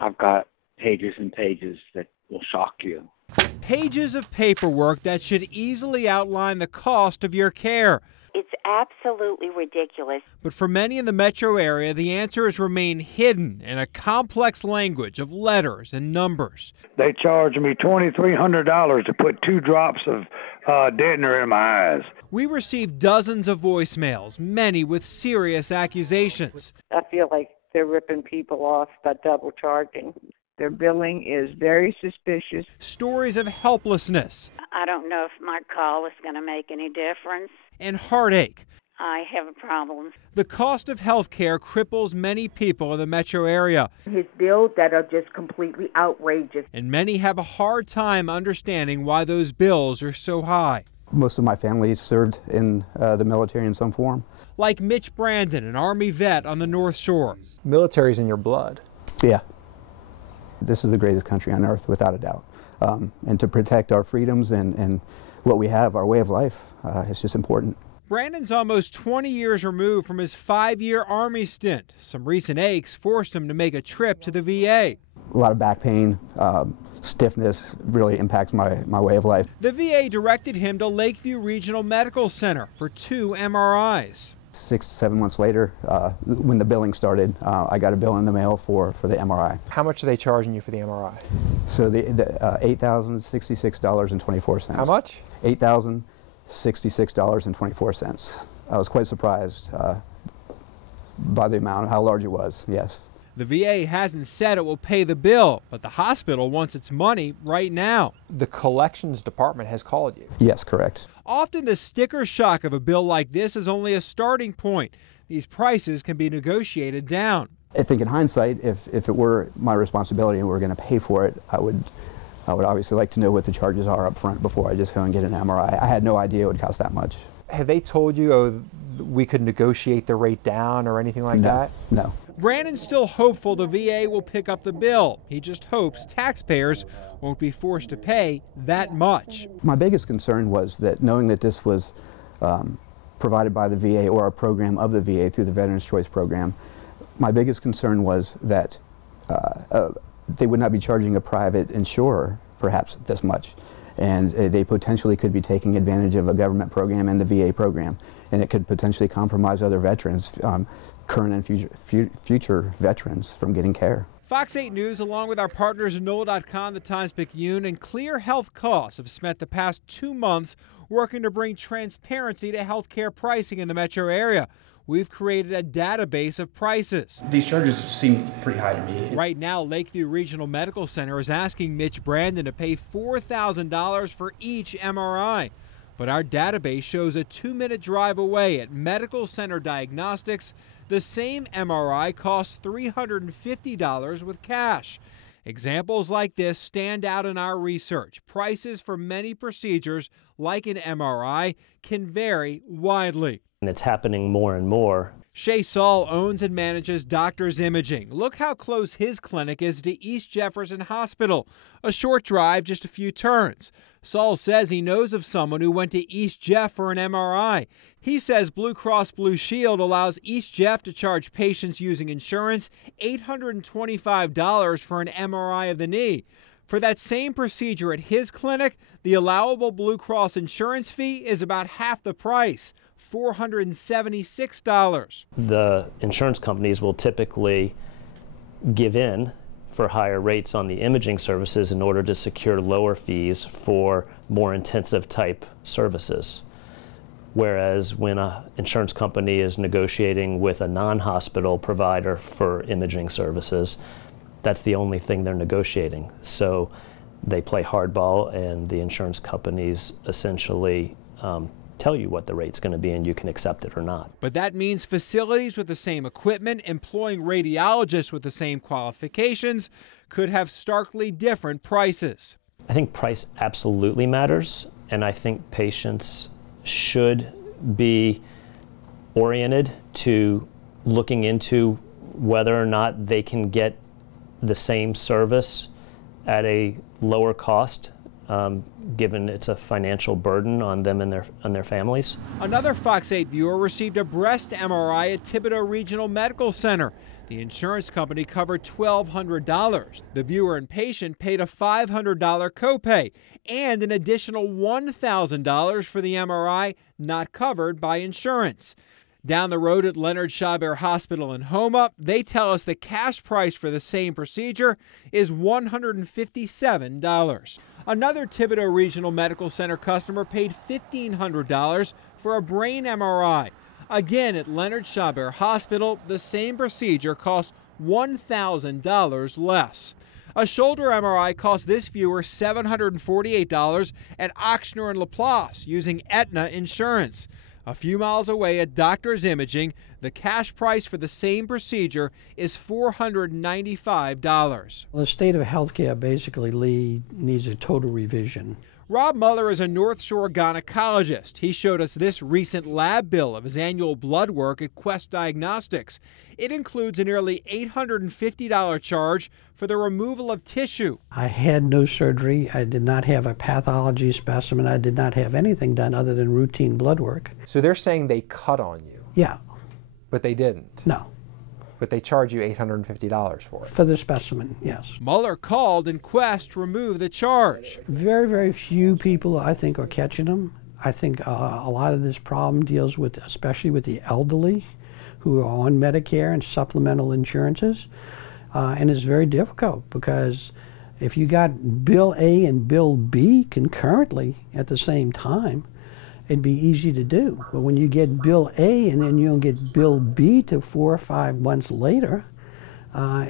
I've got pages and pages that will shock you. Pages of paperwork that should easily outline the cost of your care. It's absolutely ridiculous. But for many in the metro area, the answers remain hidden in a complex language of letters and numbers. They charged me $2,300 to put 2 drops of deadener in my eyes. We received dozens of voicemails, many with serious accusations. I feel like they're ripping people off by double charging. Their billing is very suspicious. Stories of helplessness. I don't know if my call is going to make any difference. And heartache. I have a problem. The cost of health care cripples many people in the metro area. His bills that are just completely outrageous. And many have a hard time understanding why those bills are so high. Most of my family served in the military in some form. Like Mitch Brandon, an Army vet on the North Shore. Military's in your blood. Yeah. This is the greatest country on earth, without a doubt. And to protect our freedoms and what we have, our way of life, is just important. Brandon's almost 20 years removed from his 5-year Army stint. Some recent aches forced him to make a trip to the VA. A lot of back pain, stiffness really impacts my way of life. The VA directed him to Lakeview Regional Medical Center for 2 MRIs. 6 to 7 months later, when the billing started, I got a bill in the mail for the MRI. How much are they charging you for the MRI? So the $8,066.24. How much? $8,066.24. I was quite surprised by the amount, how large it was, yes. The VA hasn't said it will pay the bill, but the hospital wants its money right now. The collections department has called you. Yes, correct. Often the sticker shock of a bill like this is only a starting point. These prices can be negotiated down. I think in hindsight, if it were my responsibility and we were going to pay for it, I would obviously like to know what the charges are up front before I just go and get an MRI. I had no idea it would cost that much. Have they told you, oh, we could negotiate the rate down or anything like that? No. Brandon's still hopeful the VA will pick up the bill. He just hopes taxpayers won't be forced to pay that much. My biggest concern was that knowing that this was provided by the VA or a program of the VA through the Veterans Choice Program, my biggest concern was that they would not be charging a private insurer perhaps this much. And they potentially could be taking advantage of a government program and the VA program. And it could potentially compromise other veterans, current and future veterans, from getting care. Fox 8 News, along with our partners at NOLA.com, the Times-Picayune, and Clear Health Costs, have spent the past 2 months working to bring transparency to health care pricing in the metro area. We've created a database of prices. These charges seem pretty high to me. Right now, Lakeview Regional Medical Center is asking Mitch Brandon to pay $4,000 for each MRI. But our database shows a 2-minute drive away at Medical Center Diagnostics, the same MRI costs $350 with cash. Examples like this stand out in our research. Prices for many procedures, like an MRI, can vary widely. And it's happening more and more. Shay Saul owns and manages Doctors Imaging. Look how close his clinic is to East Jefferson Hospital, a short drive, just a few turns. Saul says he knows of someone who went to East Jeff for an MRI. He says Blue Cross Blue Shield allows East Jeff to charge patients using insurance $825 for an MRI of the knee. For that same procedure at his clinic, the allowable Blue Cross insurance fee is about half the price, $476. The insurance companies will typically give in for higher rates on the imaging services in order to secure lower fees for more intensive type services. Whereas when an insurance company is negotiating with a non-hospital provider for imaging services, that's the only thing they're negotiating. So they play hardball, and the insurance companies essentially tell you what the rate's going to be, and you can accept it or not. But that means facilities with the same equipment, employing radiologists with the same qualifications, could have starkly different prices. I think price absolutely matters, and I think patients should be oriented to looking into whether or not they can get the same service at a lower cost given it's a financial burden on them and their families. Another Fox 8 viewer received a breast MRI at Thibodeau Regional Medical Center. The insurance company covered $1,200. The viewer and patient paid a $500 copay and an additional $1,000 for the MRI not covered by insurance. Down the road at Leonard Chabert Hospital in Houma, they tell us the cash price for the same procedure is $157. Another Thibodeau Regional Medical Center customer paid $1,500 for a brain MRI. Again, at Leonard Chabert Hospital, the same procedure costs $1,000 less. A shoulder MRI cost this viewer $748 at Ochsner and Laplace using Aetna insurance. A few miles away at Doctors Imaging, the cash price for the same procedure is $495. The state of healthcare basically needs a total revision. Rob Muller is a North Shore gynecologist. He showed us this recent lab bill of his annual blood work at Quest Diagnostics. It includes a nearly $850 charge for the removal of tissue. I had no surgery. I did not have a pathology specimen. I did not have anything done other than routine blood work. So they're saying they cut on you? Yeah. But they didn't? No. But they charge you $850 for it? For the specimen, yes. Muller called and Quest removed the charge. Very, very few people, I think, are catching them. I think a lot of this problem deals with, especially with the elderly who are on Medicare and supplemental insurances. And it's very difficult because if you got Bill A and Bill B concurrently at the same time, it'd be easy to do. But when you get Bill A and then you don't get Bill B till 4 or 5 months later,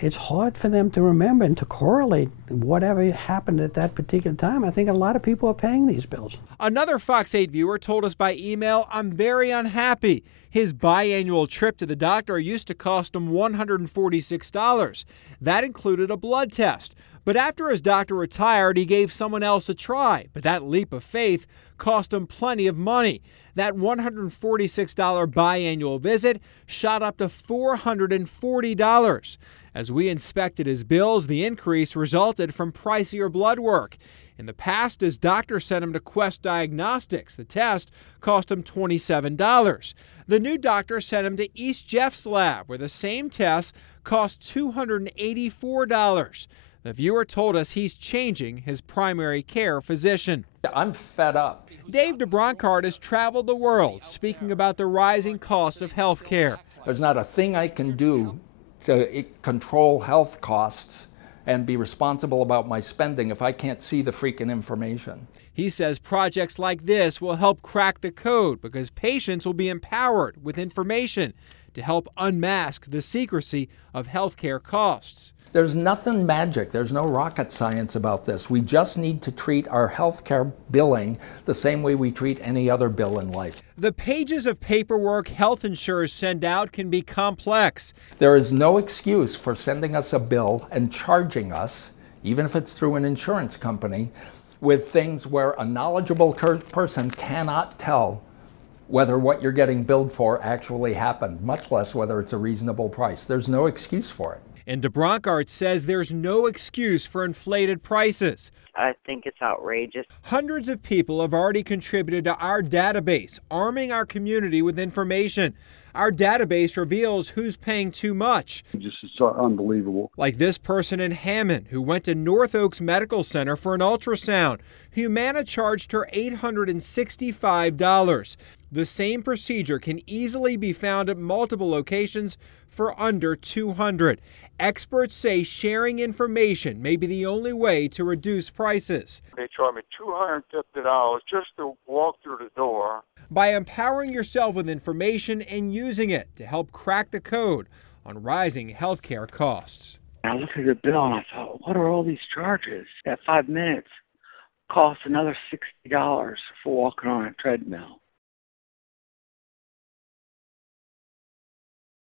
it's hard for them to remember and to correlate whatever happened at that particular time. I think a lot of people are paying these bills. Another Fox 8 viewer told us by email, "I'm very unhappy. His biannual trip to the doctor used to cost him $146. That included a blood test. But after his doctor retired, he gave someone else a try. But that leap of faith cost him plenty of money. That $146 biannual visit shot up to $440. As we inspected his bills, the increase resulted from pricier blood work. In the past, his doctor sent him to Quest Diagnostics. The test cost him $27. The new doctor sent him to East Jeff's lab, where the same test cost $284. The viewer told us he's changing his primary care physician. I'm fed up. Dave DeBroncard has traveled the world speaking about the rising cost of health care. There's not a thing I can do to control health costs and be responsible about my spending if I can't see the freaking information. He says projects like this will help crack the code because patients will be empowered with information to help unmask the secrecy of healthcare costs. There's nothing magic. There's no rocket science about this. We just need to treat our healthcare billing the same way we treat any other bill in life. The pages of paperwork health insurers send out can be complex. There is no excuse for sending us a bill and charging us, even if it's through an insurance company, with things where a knowledgeable person cannot tell whether what you're getting billed for actually happened, much less whether it's a reasonable price. There's no excuse for it. And DeBroncard says there's no excuse for inflated prices. I think it's outrageous. Hundreds of people have already contributed to our database, arming our community with information. Our database reveals who's paying too much. It's unbelievable. Like this person in Hammond who went to North Oaks Medical Center for an ultrasound. Humana charged her $865. The same procedure can easily be found at multiple locations for under $200. Experts say sharing information may be the only way to reduce prices. They charge me $250 just to walk through the door. By empowering yourself with information and using it to help crack the code on rising healthcare costs. I looked at the bill and I thought, what are all these charges? That 5 minutes costs another $60 for walking on a treadmill.